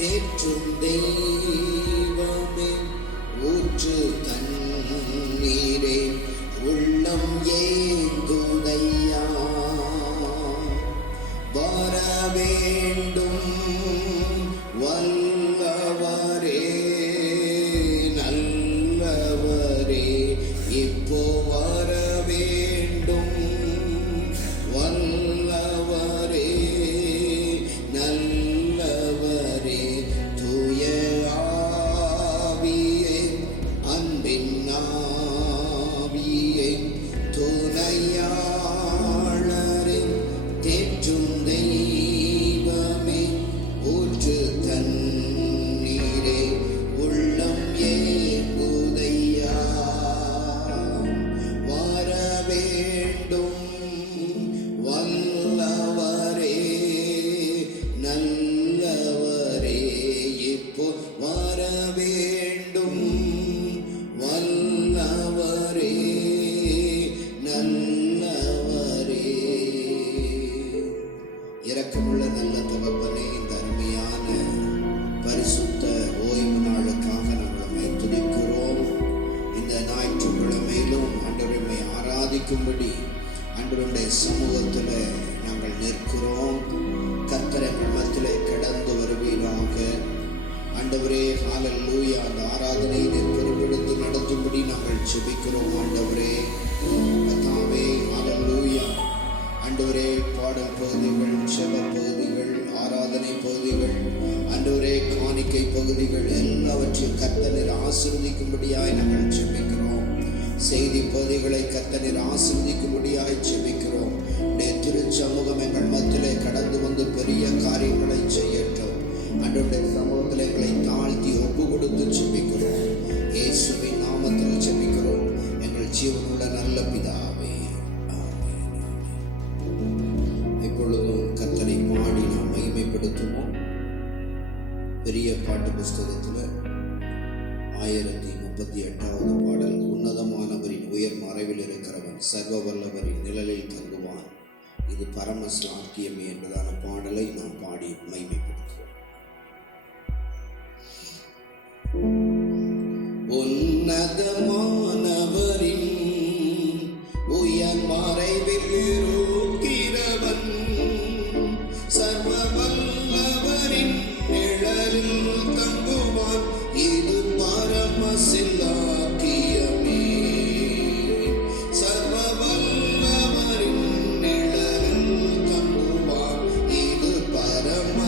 தேற்றும் தெய்வமே ஊற்று தண்ணீரே உள்ளம் ஏங்குதையா வர வேண்டும் வல்லவரே நல்லவரே இப்போ வர வேண்டும் வல்லவரே நல்லவரே தூய ஆவியே அன்பின் ஆவியே துணையாளரே தேற்றும் தெய்வமே ஊற்று தண்ணீரே உள்ளம் ஏங்குதையா வர வேண்டும் வல்லவரே நல்லவரே இப்போ வர வேண்டும் வல்லவரே நல்லவரே. இரக்கமுள்ள நல்ல தகப்பனே, இந்த அருமையான பரிசுத்த ஓய்வு நாளுக்காக நாங்கள் துதிக்கிறோம். இந்த ஞாயிற்றுக்கிழமையிலும் ஆண்டவரை ஆராதிக்கும்படி ஆண்டவருடைய சமூகத்தில் நாங்கள் நிற்கிறோம். கர்த்தர் எங்கள் மத்தியிலே கடந்து வருவீராக. ஆண்டவரே ஹல்லேலூயா. அந்த ஆராதனையை பொறுப்பெடுத்து நடத்தும்படி நாங்கள் ஜெபிக்கிறோம். ஆண்டவரே கர்த்தாவே ஹல்லேலூயா. ஆண்டவரே பாடல் பகுதிகள், ஜெப பகுதிகள், ஆராதனை பகுதிகள், ஆண்டவரே காணிக்கை பகுதிகள் எல்லாவற்றையும் கர்த்தர் ஆசீர்வதிக்கும்படியாய் நாங்கள் ஜெபிக்கிறோம். செய்தி பகுதிகளை கர்த்தர் ஆசீர்வதிக்கும்படியாய் ஜெபிக்கிறோம். திருச்சமூகம் எங்கள் மத்தியிலே கடந்து வந்து பெரிய காரியங்களை செய்யட்டும். ஆண்டவருடைய சமூகத்தில் எங்களை தாழ்த்தி ஒப்பு கொடுத்து ஜெபிக்கிறோம். இயேசுவின் நாமத்தில் ஜெபிக்கிறோம் எங்கள் ஜீவனுள்ள நல்ல பிதாவே. எப்பொழுதும் கர்த்தரை பாடி நாம் மகிமைப்படுத்துவோம். பெரிய பாட்டு புஸ்தகத்தில் 1038வது பாடல், உன்னதமானவரின் உயர் மறைவில் இருக்கிறவன் சர்வ வல்லவரின் நிழலில் தங்குவான், இது பரம சாக்கியமே என்பதான பாடலை நாம் பாடி மகிமைப்படுத்துவோம். உன்னதமானவரின் உயர் மறைவில் இருக்கிறவன் சர்வ வல்லவரின் நிழலில் தங்குவான், இது பரம சிலாக்கியமே. சர்வ வல்லவரின் நிழலில் தங்குவான், இது பரம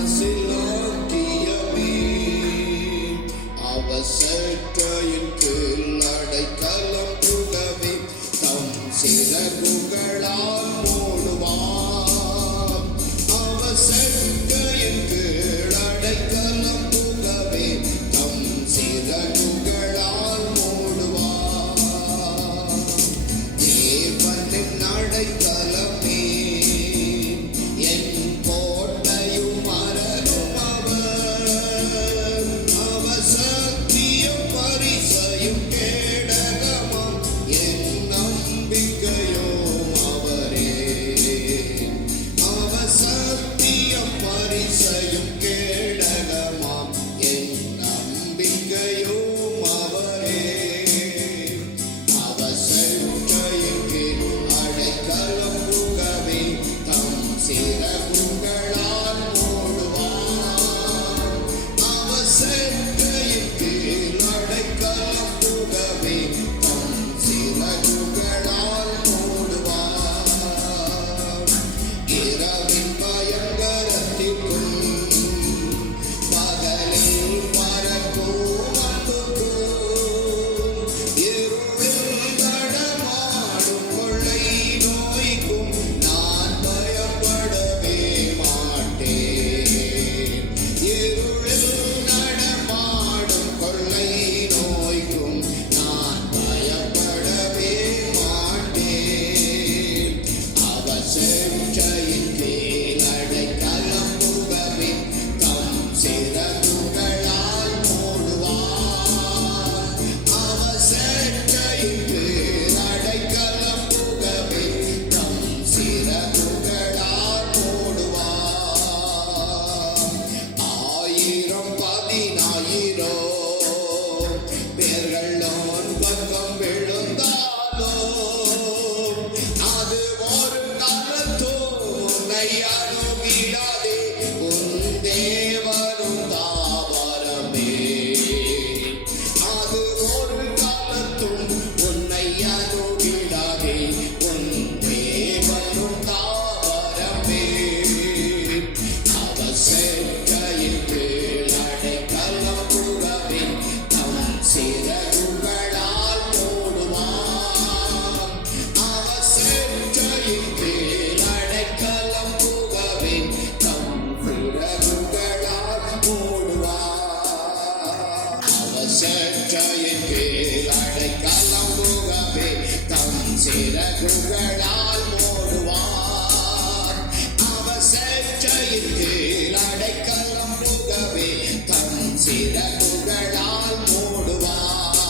புகழால் மூடுவார். அவர் செட்டையின் கீழ் அடைக்கலம் புகவே தம் சிறகுகளால் மூடுவார்.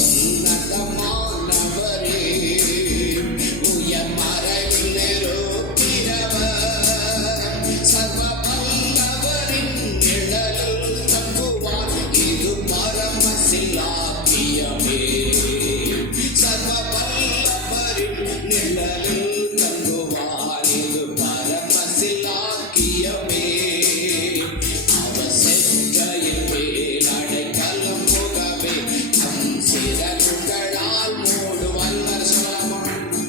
உன்னதமானவரே, உயர் மறைவில் இருக்கிறவர், சர்வ வல்லவரின் நிழலில் தங்குவார். இது பரமசிலாக்கியமே. சர்வ வல்லவரின் நிழலில் தங்குவார். இது பரமசிலாக்கியமே. அவர் செட்டையின் கீழ் அடைக்கலம் புகவே தம் சிறகுகளால் மூடுவார்.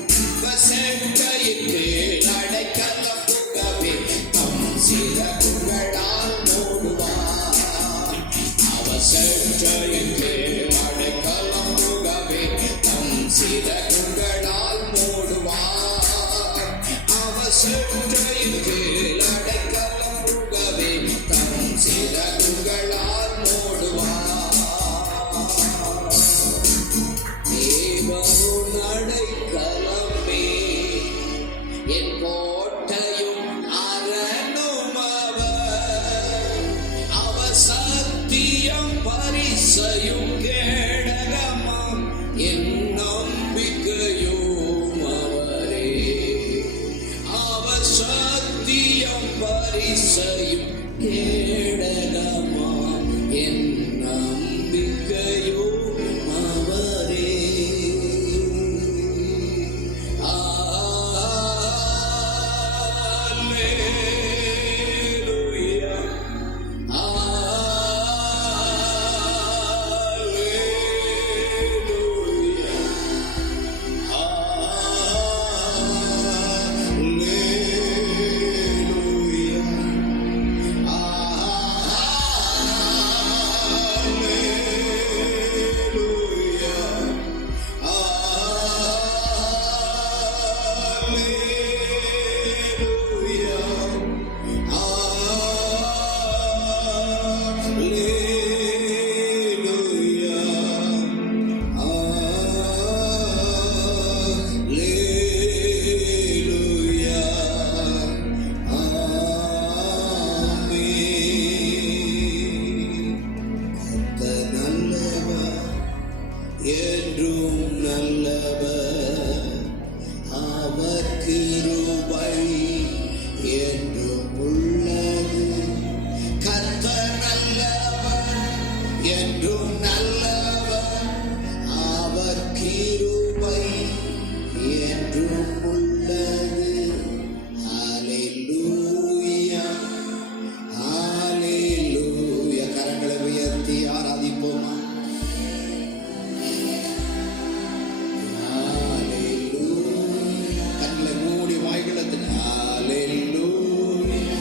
அவர் செட்டையின் கீழ் அடைக்கலம் புகவே தம் சிறகுகளால் மூடுவார். அவர் செட்டையின் கீழ் அடைக்கலம் புகவே தம் சிறகுகளால் மூடுவார். அவர் செட்டையின் கீழ் அடைக்கலம் புகவே தம் சிறகுகளால் மூடுவார். தேவனுன் அடைக்கலமே, என் கோட்டையும் அரணும் அவர். அவர் சத்தியம் பரிசையும் கேடகமாம் என் நம்பிக்கையும் அவரே. அவர் சத்தியம் பரிசையும் கேடகமாம் என் நம்பிக்கையும் அவரே. Alleluia. Alleluia. என்றும் நல்லவர், அவர் கிருபை என்றும் உள்ளது. கர்த்தர் நல்லவர், என்றும் நல்லவர், அவர் கிருபை என்றும் உள்ளது. ஹல்லேலூயா, ஹல்லேலூயா. கரங்களை உயர்த்தி ஆராதிப்போமா? கண்களை மூடி வாய்களத்தின் ஹல்லேலூயா.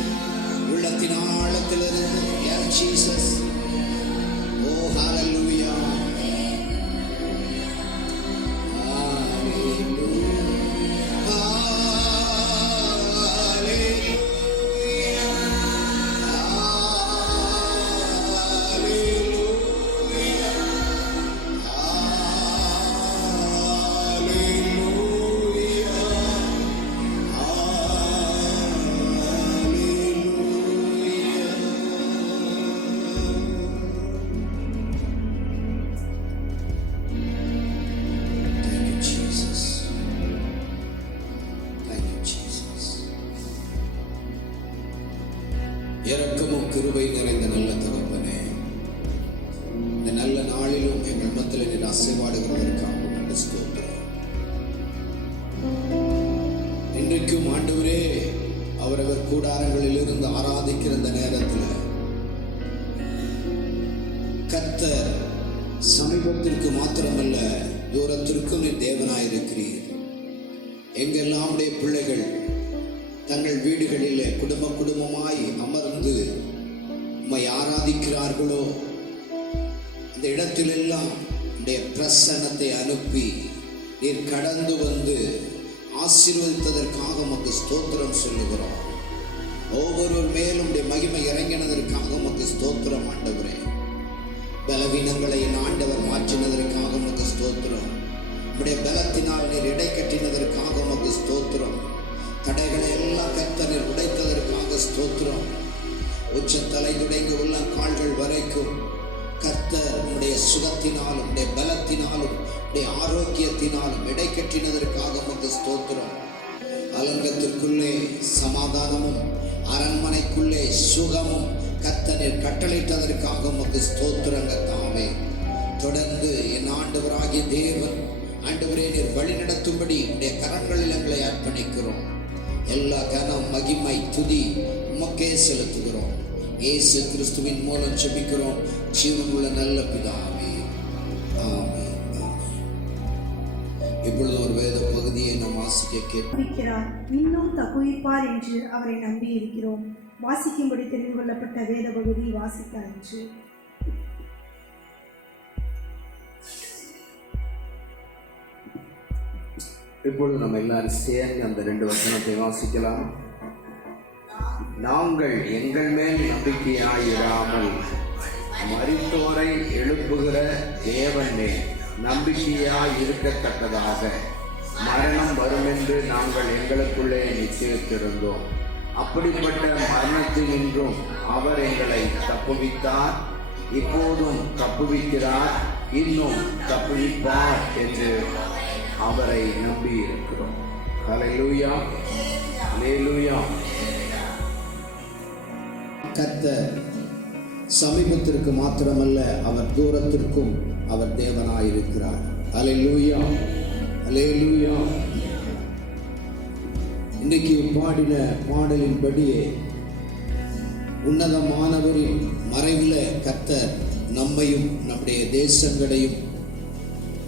உள்ளத்தின் ஆழத்திலிருந்து Yes, Jesus. Oh, hallelujah. Hallelujah. Hallelujah. Thank you, Jesus. Thank you, Jesus. இரக்கமும் கிருபை நிறைந்த நல்ல தகப்பனே, இந்த நல்ல நாளிலும் எங்கள் மத்தியில் நீர் அசைவாடுகிறதற்காக நன்றி ஸ்தோத்திரம். இன்றைக்கும் ஆண்டவரே, அவரவர் கூடாரங்களில் இருந்து ஆராதிக்கிற இந்த நேரத்தில் கர்த்தர் சமீபத்திற்கு மாத்திரமல்ல, தூரத்திற்கும் நீர் தேவனாயிருக்கிறீர். எங்கெல்லாம் உடைய பிள்ளைகள் தங்கள் வீடுகளிலே குடும்பமாய் அமர்ந்து உம்மை ஆராதிக்கிறார்களோ, அந்த இடத்திலெல்லாம் உடைய பிரசன்னத்தை அனுப்பி நீர் கடந்து வந்து ஆசீர்வதித்ததற்காக உமக்கு ஸ்தோத்திரம் சொல்லுகிறோம். ஒவ்வொருவர் மேலும் உடைய மகிமை இறங்கினதற்காக உமக்கு ஸ்தோத்திரம் ஆண்டவரே. பலவீனங்களை என் ஆண்டவர் மாற்றினதற்காக உமக்கு ஸ்தோத்திரம். உம்முடைய பலத்தினால் நீர் இடை கட்டினதற்காக உமக்கு ஸ்தோத்திரம். தடைகளை எல்லாம் கர்த்தர் உடைத்ததற்காக ஸ்தோத்திரம். உச்சத்தலை தொடங்கி உள்ள கால்கள் வரைக்கும் கர்த்தர் உம்முடைய சுகத்தினாலும் உம்முடைய பலத்தினாலும் உம்முடைய ஆரோக்கியத்தினாலும் இடை கட்டினதற்காக உமக்கு ஸ்தோத்திரம். அலங்கத்திற்குள்ளே சமாதானமும் அரண்மனைக்குள்ளே சுகமும் கர்த்தர் கட்டளையிட்டதற்காக உமக்கு ஸ்தோத்திரங்க தாமே. தொடர்ந்து என் ஆண்டவராகிய தேவன், ஆண்டவரே, நீர் வழி நடத்தும்படி உடைய கரங்களில் எங்களை அர்ப்பணிக்கிறோம். எல்லா கனம் மகிமை துதி உமக்கே செலுத்துகிறோம். இயேசு கிறிஸ்துவின் மூலம் ஜெபிக்கிறோம் ஜீவனுள்ள நல்ல பிதாவே, ஆமென். இப்பொழுது ஒரு வேத பகுதியை நாம் வாசிக்க கேட்கிறார். இன்னும் தப்புவிப்பார் என்று அவரை நம்பி இருக்கிறோம். வாசிக்கும்படி தெரிந்து கொள்ளப்பட்ட வேத பகுதி வாசித்தார் என்று. இப்பொழுது நம்ம எல்லாரும் சேர்ந்து அந்த 2 வசனத்தை வாசிக்கலாம். நாங்கள் எங்கள் மேல் நம்பிக்கையாயிராமல் மரித்தோரை எழுப்புகிற தேவன் மேல் நம்பிக்கையாய் இருக்கத்தக்கதாக மரணம் வருமென்று நாங்கள் எங்களுக்குள்ளே நிச்சயித்திருந்தோம். அப்படிப்பட்ட மரணத்தினின்றும் அவர் எங்களை தப்புவித்தார், இப்போதும் தப்புவிக்கிறார், இன்னும் தப்புவிப்பார் என்று அவரை நம்பி இருக்கிறோம். ஹல்லேலூயா, ஹல்லேலூயா. கர்த்தர் சமீபத்திற்கு மாத்திரமல்ல, அவர் தூரத்திற்கும் அவர் தேவனாயிருக்கிறார். ஹல்லேலூயா, ஹல்லேலூயா. இன்னைக்கு பாடின பாடலின்படியே உன்னதமானவரின் மறைவில் கர்த்தர் நம்மையும் நம்முடைய தேசங்களையும்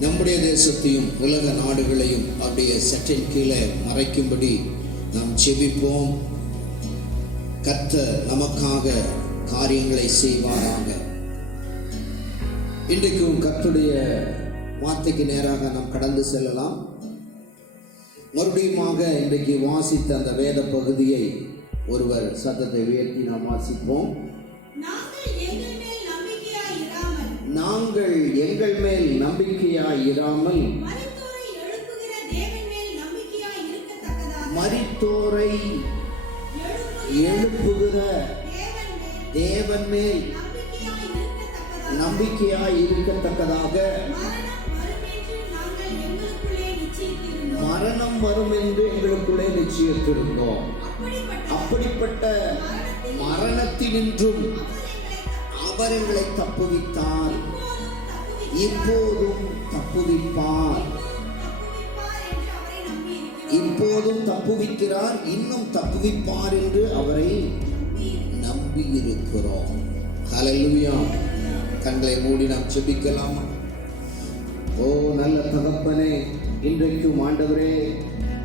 நம்முடைய தேசத்தையும் உலக நாடுகளையும் அவருடைய சற்றின் கீழே மறைக்கும்படி நாம் ஜெபிப்போம். கர்த்தர் நமக்காக காரியங்களை செய்வாராக. இன்றைக்கும் கர்த்தருடைய வார்த்தைக்கு நேராக நாம் கடந்து செல்லலாம். மறுபடியுமாக இன்றைக்கு வாசித்த அந்த வேத பகுதியை ஒருவர் சத்தத்தை உயர்த்தி நாம் வாசிப்போம். நாங்கள் எங்கள் மேல் நம்பிக்கையாய் இராமல் மரித்தோரை எழுப்புகிற தேவன் மேல் நம்பிக்கையாய் இருக்கத்தக்கதாக மரணம் வரும் என்று எங்களுக்குள்ளே நிச்சயித்திருந்தோம். அப்படிப்பட்ட மரணத்தினின்றும் அவர் எங்களை தப்புவித்தார், இப்போதும் தப்புவிப்பார். இப்போதும் தப்புவிக்கிறார், இன்னும் தப்புவிப்பார் என்று அவரை நம்பி இருக்கிறோம். ஹல்லேலூயா. கண்களை மூடி நாம் ஜெபிக்கலாம். ஓ நல்ல தகப்பனே, இன்றைக்கும் ஆண்டவரே,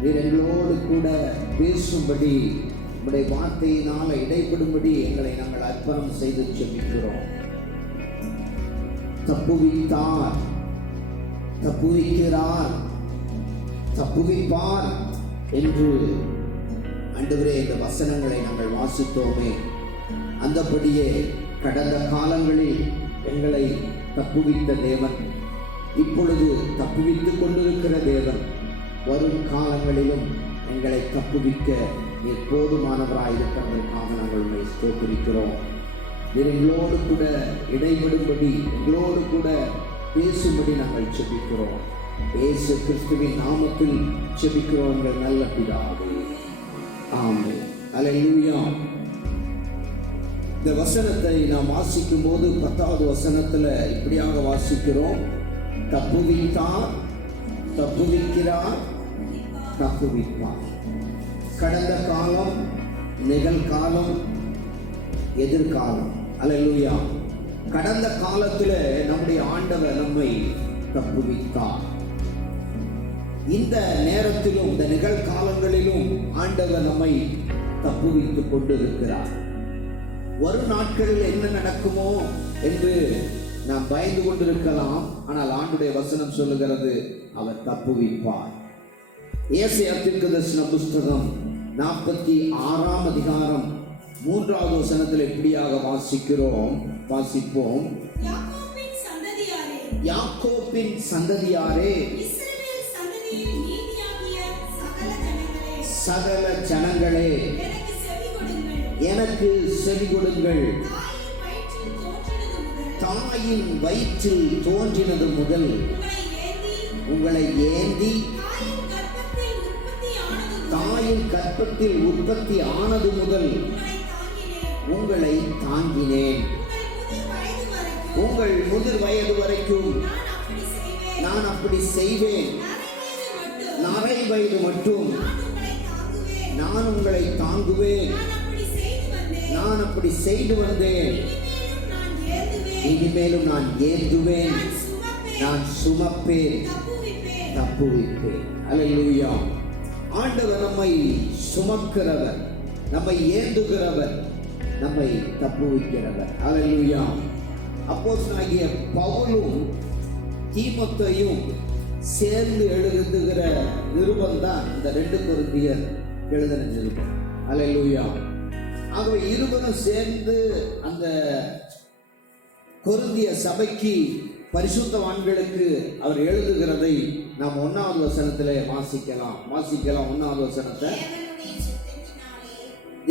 நீர் எங்களோடு கூட பேசும்படி உம்முடைய வார்த்தையினால இடைப்படும்படி எங்களை நாங்கள் அர்ப்பணம் செய்து ஜெபிக்கிறோம். தப்புவித்தார், தப்புவிக்கிறார், தப்புவிப்பார் என்று ஆண்டவரே இந்த வசனங்களை நாங்கள் வாசித்தோமே, அந்தபடியே கடந்த காலங்களில் எங்களை தப்புவித்த தேவன், இப்பொழுது தப்புவித்துக் கொண்டிருக்கிற தேவன், வரும் காலங்களிலும் எங்களை தப்புவிக்க நீர் போதுமானவராயிருப்பதற்காக நாங்கள் உண்மை ஸ்தோத்திரிக்கிறோம். நீர் எங்களோடு கூட இடைபடும்படி, எங்களோடு கூட பேசும்படி நாங்கள் ஜெபிக்கிறோம். இயேசு கிறிஸ்துவின் நாமத்தில் ஜெபிக்கிறோம் எங்கள் நல்ல பிதாவே, ஆமென். ஹல்லேலூயா. இந்த வசனத்தை நாம் வாசிக்கும் போது 10வது வசனத்துல இப்படியாக வாசிக்கிறோம். தப்புவித்தார், தப்புவிக்கிறார், தப்புவிப்பார். கடந்த காலம், நிகழ்காலம், எதிர்காலம். ஹல்லேலூயா. கடந்த காலத்தில் நம்முடைய ஆண்டவர் நம்மை தப்புவித்தார். இந்த நேரத்திலும், இந்த நிகழ்காலங்களிலும் ஆண்டவர் நம்மை தப்புவித்துக் கொண்டிருக்கிறார். வரும் நாட்களில் என்ன நடக்குமோ என்று நாம் பயந்து கொண்டிருக்கலாம். ஆனால் ஆண்டுடைய வசனம் சொல்லுகிறது, அவர் தப்புவிப்பார். ஏசாயா தீர்க்கதரிசன புஸ்தகம் 46ஆம் அதிகாரம் 3வது வசனத்தில் இப்படியாக வாசிக்கிறோம். வாசிப்போம். யாக்கோபின் சந்ததியாரே, பூமியில் நீதியாகிய சகல ஜனங்களே எனக்கு செவி கொடுங்கள். தாயின் வயிற்றில் தோன்றினது முதல் உங்களை ஏந்தி தாயின் கர்ப்பத்தில் உற்பத்தி ஆனது முதல் உங்களை தாங்கினேன். உங்கள் முதிர் வயது வரைக்கும் நான் அப்படி செய்வேன். நரை வயது மட்டும் நான் உங்களை தாங்குவேன். நான் அப்படி செய்து வந்தேன். இனிமேலும் நான் ஏந்துவேன். நான் சுமப்பேன், தப்புவிப்பேன். அல்லேலூயா. ஆண்டவர் நம்மை சுமக்கிறவர், நம்மை ஏந்துகிறவர், நம்மை தப்புவிக்கிறவர். அல்லேலூயா. அப்போஸ்தலனாகிய பவுலும் தீமோத்தேயும் சேர்ந்து எழுதுகிற நிருபம் தான் இந்த 2 கொரிந்தியர் எழுதின நிருபம். அல்லேலூயா. ஆகவே இருவரும் சேர்ந்து அந்த கொரிந்திய சபைக்கு பரிசுத்தவான்களுக்கு அவர் எழுதுகிறதை நாம் 1வது வசனத்திலே வாசிக்கலாம். 1வது வசனத்தை.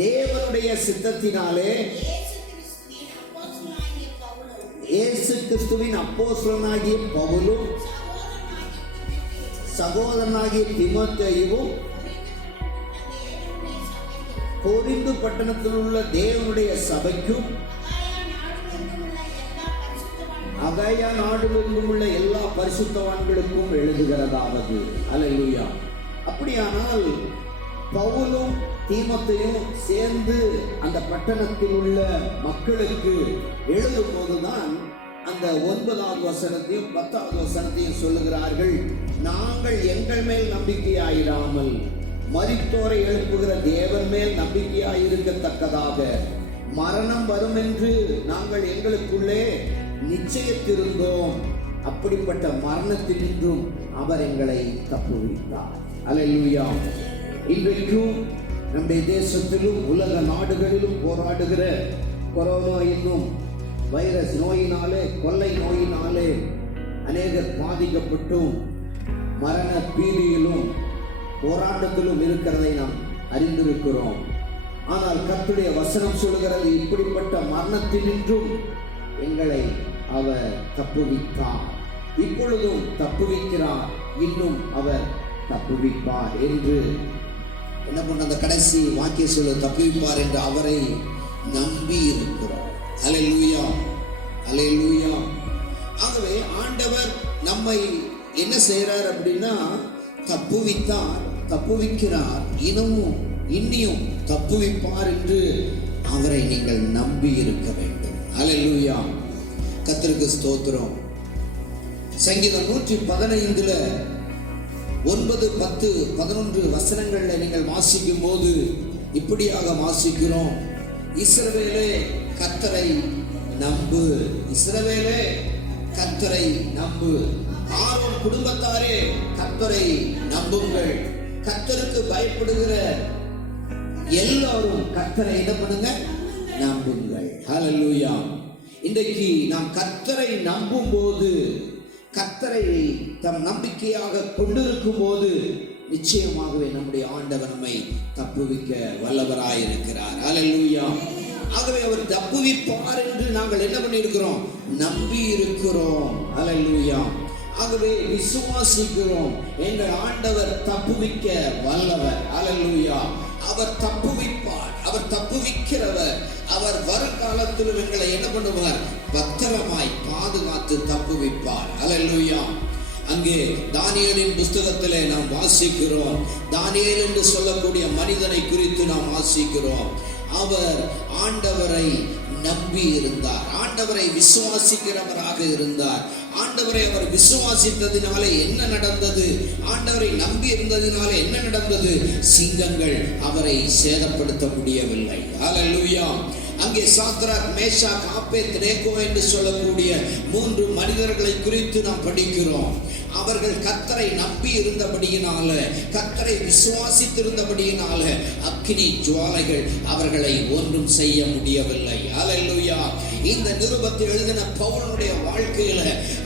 தேவனுடைய சித்தத்தினாலே இயேசு கிறிஸ்துவின் அப்போஸ்தலனாகிய பவுலும் சகோதரனாகிய தீமோத்தேயுவும் கொரிந்து பட்டணத்தில் உள்ள தேவனுடைய சபைக்கும் அகாயா நாடுகளிலும் உள்ள எல்லா பரிசுத்தவான்களுக்கும் எழுதுகிறதாவது. அல்லேலூயா. அப்படியானால் பவுலும் தீமோத்தேயும் சேர்ந்து அந்த பட்டணத்தில் உள்ள மக்களுக்கு எழுதும் போதுதான் அந்த 9வது வசனத்தையும் 10வது வசனத்தையும் சொல்லுகிறார்கள். நாங்கள் எங்கள் மேல் நம்பிக்கையாயிராமல் மரித்தோரை எழுப்புகிற தேவன் மேல் நம்பிக்கையாயிருக்கத்தக்கதாக மரணம் வரும் என்று நாங்கள் எங்களுக்குள்ளே நிச்சயத்திருந்தோம். அப்படிப்பட்ட மரணத்தினின்றும் அவர் எங்களை தப்புவித்தார். அல்லேலூயா. இன்றைக்கும் நம்முடைய தேசத்திலும் உலக நாடுகளிலும் போராடுகிற கொரோனா என்னும் வைரஸ் நோயினாலே, கொள்ளை நோயினாலே அநேகர் பாதிக்கப்பட்டும் மரண பீதியிலும் போராட்டத்திலும் இருக்கிறதை நாம் அறிந்திருக்கிறோம். ஆனால் கர்த்தருடைய வசனம் சொல்கிறது, இப்படிப்பட்ட மரணத்தினின்றும் எங்களை அவர் தப்புவித்தார், இப்பொழுதும் தப்புவிக்கிறார், இன்னும் அவர் தப்புவிப்பார் என்று என்ன பண்ண அந்த கடைசி வாக்கிய சொல்ல தப்புவிப்பார் என்று அவரை நம்பி இருக்கிறோம். அல்லேலூயா. அல்லேலூயா. ஆகவே ஆண்டவர் நம்மை என்ன செய்கிறார் அப்படின்னா தப்புவித்தார், தப்புவிக்கிறார், இன்னியும் தப்புவிப்பார் என்று அவரை நீங்கள் நம்பி இருக்க வேண்டும். அல்லேலூயா. கர்த்தருக்கு ஸ்தோத்திரம். சங்கீதம் 115 9, 10, 11 வசனங்கள்ல நீங்கள் வாசிக்கும் போது இப்படியாக வாசிக்கிறோம். இஸ்ரவேலே கர்த்தரை நம்பு, இஸ்ரவேலே கர்த்தரை நம்பு, ஆரோன் குடும்பத்தாரே கர்த்தரை நம்புங்கள். கர்த்தருக்கு பயப்படுகிற எல்லாரும் கர்த்தரை என்ன பண்ணுங்க, நம்புங்கள். ஹல்லேலூயா. இன்றைக்கு நாம் கர்த்தரை நம்பும் போது, கர்த்தரை தம் நம்பிக்கையாக கொண்டிருக்கும் போது நிச்சயமாகவே நம்முடைய ஆண்டவர் நம்மை தப்புவிக்க வல்லவராயிருக்கிறார். ஹல்லேலூயா. ஆகவே அவர் தப்புவிப்பார் என்று நாங்கள் என்ன பண்ணியிருக்கிறோம், நம்பி இருக்கிறோம். ஹல்லேலூயா. ஆகவே விசுவாசிக்கிறோம், எங்கள் ஆண்டவர் தப்புவிக்க வல்லவர். ஹல்லேலூயா. அவர் தப்புவிப்பார், அவர் தப்புவிக்கிறவர். அவர் வருங்காலத்திலும் எங்களை என்ன பண்ணுவார், பத்திரமாய் பாதுகாத்து தப்புவிப்பார். ஹல்லேலூயா. அங்கே தானியேலின் புஸ்தகத்திலே நாம் வாசிக்கிறோம், தானியேல் என்று சொல்லக்கூடிய மனிதனை குறித்து நாம் வாசிக்கிறோம். அவர் ஆண்டவரை நம்பி இருந்தார், ஆண்டவரை விசுவாசிக்கிறவராக இருந்தார். ஆண்டவரை அவர் விசுவாசித்ததினாலே என்ன நடந்தது, ஆண்டவரை நம்பி இருந்ததினாலே என்ன நடந்தது, சிங்கங்கள் அவரை சேதப்படுத்த முடியவில்லை. ஹல்லேலூயா. அங்கே சாத்ராக், மேஷாக், ஆபேத்நேகோ என்று சொல்லக்கூடிய 3 மனிதர்களை குறித்து நாம் படிக்கிறோம். அவர்கள் கர்த்தரை நம்பி இருந்தபடியினால, கர்த்தரை விசுவாசித்திருந்தபடியினால அக்கினி ஜுவாலைகள் அவர்களை ஒன்றும் செய்ய முடியவில்லை. அல்லேலூயா. இந்த நிருபத்தை எழுதின பவுலுடைய வாழ்க்கையில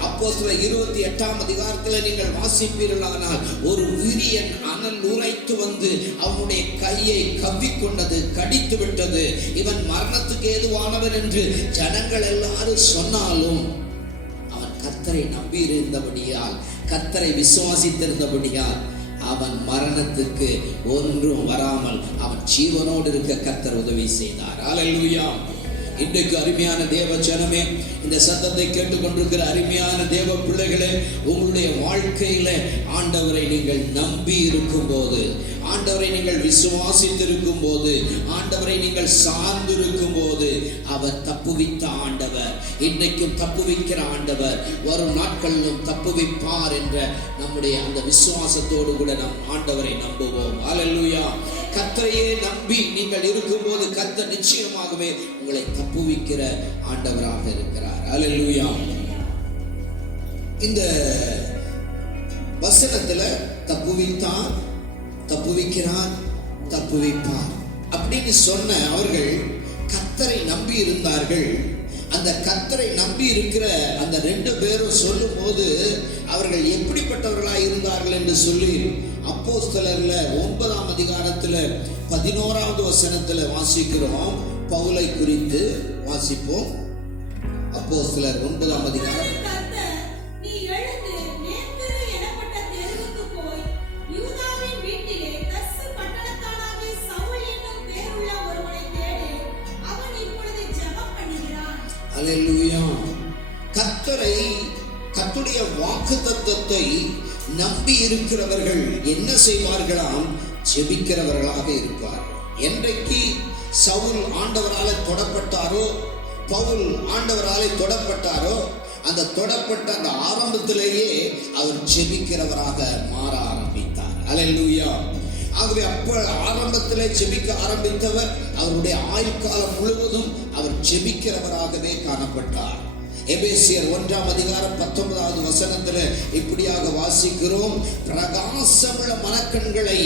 அப்போஸ்தலர் 28ஆம் அதிகாரத்துல நீங்கள் வாசிப்பீர்களானால், ஒரு விரியன் அனல் உரைத்து வந்து அவனுடைய கையை கவ்விக்கொண்டது, கடித்து விட்டது. இவன் மரணத்துக்கு ஏதுவானவன் என்று ஜனங்கள் எல்லாரும் சொன்னாலும் அவன் கர்த்தரை நம்பி இருந்தபடியால், கர்த்தரை விசுவாசித்திருந்தபடியால் அவன் மரணத்துக்கு ஒன்றும் வராமல் அவன் ஜீவனோடு இருக்க கர்த்தர் உதவி செய்தார். அல்லேலூயா. இன்றைக்கு அருமையான தேவ ஜனமே, இந்த சத்தத்தை கேட்டுக்கொண்டிருக்கிற அருமையான தேவ பிள்ளைகளே, உங்களுடைய வாழ்க்கையில ஆண்டவரை நீங்கள் நம்பி இருக்கும் போது, ஆண்டவரை நீங்கள் விசுவாசித்திருக்கும் போது, ஆண்டவரை நீங்கள் சார்ந்திருக்கும் போது, அவர் தப்புவித்த ஆண்டவர், இன்றைக்கும் தப்புவிக்கிற ஆண்டவர், வரும் நாட்களிலும் தப்புவிப்பார் என்ற நம்முடைய அந்த விசுவாசத்தோடு கூட நம் ஆண்டவரை நம்புவோம். அல்லேலூயா. கர்த்தரையே நம்பி நீங்கள் இருக்கும்போது கர்த்தர் நிச்சயமாகவே உங்களை தப்புவிக்கிற ஆண்டவராக இருக்கிறார். அல்லேலூயா. இந்த வசனத்துல தப்புவித்தார், தப்புவிக்கிறார், தப்புவிப்பார் அப்படின்னு சொன்ன அவர்கள் கர்த்தரை நம்பி இருந்தார்கள். அந்த கர்த்தரை நம்பி இருக்கிற அந்த 2 பேரும் சொல்லும் போது அவர்கள் எப்படிப்பட்டவர்களாய் இருந்தார்கள் என்று சொல்லி அப்போஸ்தலர்ல 9ஆம் அதிகாரத்துல 11வது வசனத்துல வாசிக்கிறோம். பவுலை குறித்து வாசிப்போம். அப்போஸ்தலர் 9ஆம் அதிகாரம். அல்லேலூயா. கர்த்தரை, கர்த்தருடைய வாக்குத்தத்தத்தை நம்பி இருக்கிறவர்கள் என்ன செய்வார்களாம்? ஜெபிக்கிறவர்களாக இருப்பார்கள். என்றைக்கு சவுல் ஆண்டவராலே தொடப்பட்டாரோ, பவுல் ஆண்டவராலே தொடப்பட்டாரோ, அந்த தொடப்பட்ட அந்த ஆரம்பத்திலேயே அவர் ஜெபிக்கிறவராக மாற ஆரம்பித்தார். அல்லேலூயா. ஆகவே அப்ப ஆரம்பத்திலே ஜெபிக்க ஆரம்பித்தவர் அவருடைய ஆயுட்காலம் முழுவதும் அவர் ஜெபிக்கிறவராகவே காணப்பட்டார். எபேசியர் 1ஆம் அதிகாரம் 19வது வசனத்துல இப்படியாக வாசிக்கிறோம். பிரகாசமுள்ள மனக்கண்களை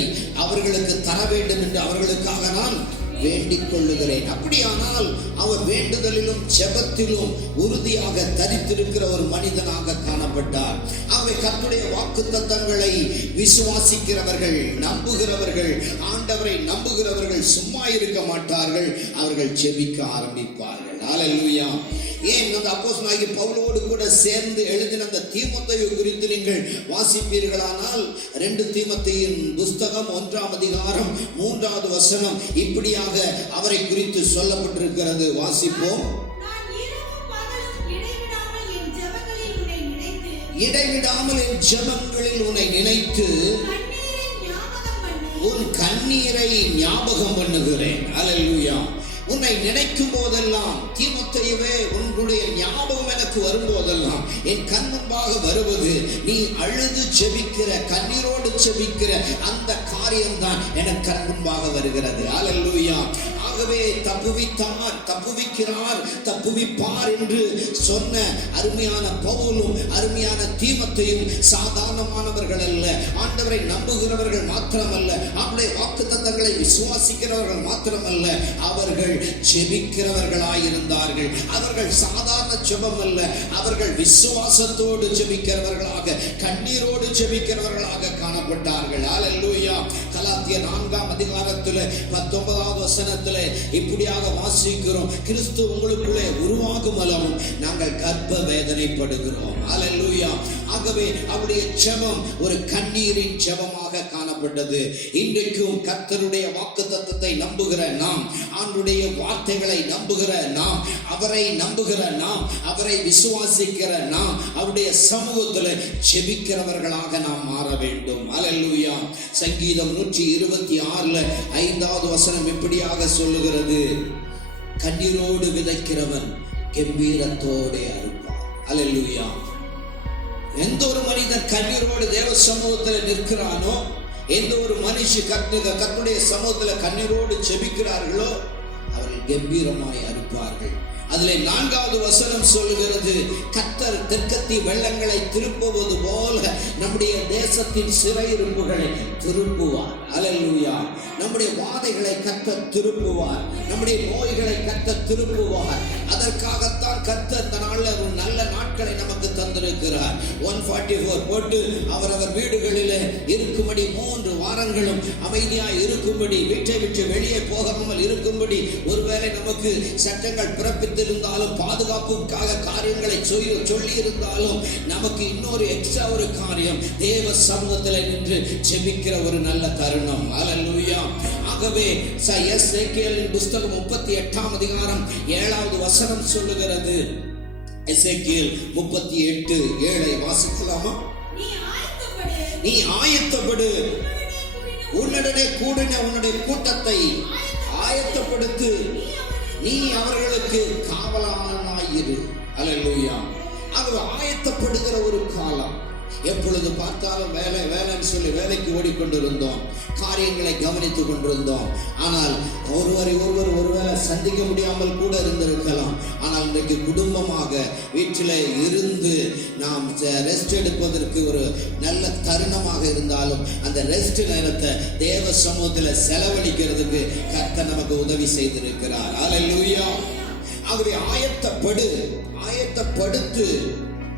அவர்களுக்கு தர வேண்டும் என்று அவர்களுக்காக நான் வேண்டிக் கொள்ளுகிறேன். அப்படியானால் அவர் வேண்டுதலிலும் ஜெபத்திலும் உறுதியாக தரித்திருக்கிற ஒரு மனிதனாக காணப்பட்டார். ஆகவே கர்த்தருடைய வாக்குத்தத்தங்களை விசுவாசிக்கிறவர்கள், நம்புகிறவர்கள், ஆண்டவரை நம்புகிறவர்கள் சும்மா இருக்க மாட்டார்கள். அவர்கள் ஜெபிக்க ஆரம்பிப்பார்கள். அல்லேலூயா. ஏன் அந்த அப்போஸ்தலனாகிய பவுலோடு கூட சேர்ந்து எழுதின அந்த தீமோத்தேயு குறித்து நீங்கள் வாசிப்பீர்களானால் 2 தீமோத்தேயின் புஸ்தகம் 1ஆம் அதிகாரம் 3வது வசனம் இப்படியாக அவரை குறித்து சொல்லப்பட்டிருக்கிறது. வாசிப்போம். இடைவிடாமல் என் ஜெபங்களில் உன்னை நினைத்து உன் கண்ணீரை ஞாபகம் பண்ணுகிறேன். அல்லேலூயா. உன்னை நினைக்கும் போதெல்லாம், தீமோத்தேயுவே, உன்னுடைய ஞாபகம் எனக்கு வரும்போதெல்லாம் என் கண் முன்பாக வருவது நீ அழுது ஜெபிக்கிற, கண்ணீரோடு ஜெபிக்கிற அந்த காரியம்தான் எனக்கு கண் முன்பாக வருகிறது. அல்லேலூயா. ஆகவே தப்புவித்தார், தப்புவிக்கிறார், தப்புவிப்பார் என்று சொன்ன அருமையான பவுலும் அருமையான தீமோத்தேயும் சாதாரணமானவர்கள் அல்ல. ஆண்டவரை நம்புகிறவர்கள் மாத்திரமல்ல, அவருடைய வாக்குத்தத்தங்களை விசுவாசிக்கிறவர்கள் மாத்திரமல்ல, அவர்கள் ஜெபிக்கிறவர்களாயிருந்தார்கள். அவர்கள் சாதாரண ஜெபம் அல்ல, அவர்கள் விசுவாசத்தோடு ஜெபிக்கிறவர்களாக, கண்ணீரோடு ஜெபிக்கிறவர்களாக காணப்பட்டார்கள். அல்லேலூயா. கலாத்தியர் 4ஆம் அதிகாரத்தில் 19வது வசனத்தில் இப்படியாக வாசிக்கிறோம். கிறிஸ்து உங்களுக்குள்ளே உருவாகும் அளவும் நாங்கள் கர்ப்ப வேதனைப்படுகிறோம். அல்லேலூயா. ஆகவே அவருடைய ஜெபம் ஒரு கண்ணீரின் ஜெபமாக காணப்பட்டது. இன்றைக்கும் கர்த்தருடைய வாக்குத்தத்தத்தை நம்புகிற நாம், ஆண்டுடைய வார்த்தைகளை நம்புகிற நாம், அவரை நம்புகிற நாம், அவரை விசுவாசிக்கிற நாம், அவருடைய சமூகத்தில் ஜெபிக்கிறவர்களாக நாம் மாற வேண்டும். அல்லேலூயா. சங்கீதம் 126 5வது வசனம் இப்படியாக சொல்லுகிறது. கண்ணீரோடு விதைக்கிறவன் கம்பீரத்தோடு அறுப்பான். அல்லேலூயா. எந்த ஒரு மனிதன் கண்ணீரோடு தேவ சமூகத்தில் நிற்கிறானோ, எந்த ஒரு மனுஷி கர்த்தருடைய சமூகத்தில் கண்ணீரோடு ஜெபிக்கிறார்களோ, அவர்கள் கம்பீரமாய் அறுப்பார்கள். அதிலே 4வது வசனம் சொல்லுகிறது, கர்த்தர் தெற்கத்தி வெள்ளங்களை திருப்புவது போல நம்முடைய தேசத்தின் சிறையிருப்புகளை திருப்புவார். அல்லேலூயா. நம்முடைய வாதைகளை கர்த்தர் திருப்புவார், நம்முடைய நோய்களை கர்த்தர் திருப்புவார். அதற்காகத்தான் கர்த்தர் தன்னால் ஒரு நல்ல நாட்களை நமக்கு தந்திருக்கிறார். 144 போட்டு அவரவர் வீடுகளிலே இருக்கும்படி 3 வாரங்களும் அமைதியாய் இருக்கும்படி, வீட்டை விட்டு வெளியே போகாமல் இருக்கும்படி, ஒருவேளை நமக்கு சட்டங்கள் பிறப்பித்திருந்தாலும் பாதுகாப்புக்காக காரியங்களை சொல்லி இருந்தாலும் நமக்கு இன்னொரு எக்ஸ்ட்ரா ஒரு காரியம், தேவ சமூகத்தில் நின்று ஜெபிக்கிற ஒரு நல்ல தருணம். அல்லேலூயா. ஆகவே எசேக்கியேலின் புஸ்தகம் 38ஆம் அதிகாரம் 7வது வசனம் சொல்லுகிறது. எசேக்கியேல் 38:7 வாசிக்கலாமா? நீ ஆயத்தப்படு, உன்னுடனே கூடின உன்னுடைய கூட்டத்தை ஆயத்தப்படுத்து, நீ அவர்களுக்கு காவலாளனாயிரு. அல்லேலூயா. ஆகவே ஆயத்தப்படுகிற ஒரு காலம். எப்பொழுது பார்த்தாலும் வேலை வேலைன்னு சொல்லி வேலைக்கு ஓடிக்கொண்டிருந்தோம், காரியங்களை கவனித்துக் கொண்டிருந்தோம். ஆனால் ஒருவேளை சந்திக்க முடியாமல் கூட இருந்திருக்கலாம். ஆனால் இன்றைக்கு குடும்பமாக வீட்டில் இருந்து நாம் ரெஸ்ட் எடுப்பதற்கு ஒரு நல்ல தருணமாக இருந்தாலும் அந்த ரெஸ்ட் நேரத்தை தேவ சமூகத்தில் செலவழிக்கிறதுக்கு கர்த்தர் நமக்கு உதவி செய்திருக்கிறார். அல்லேலூயா. ஆகவே ஆயத்தப்படுத்து,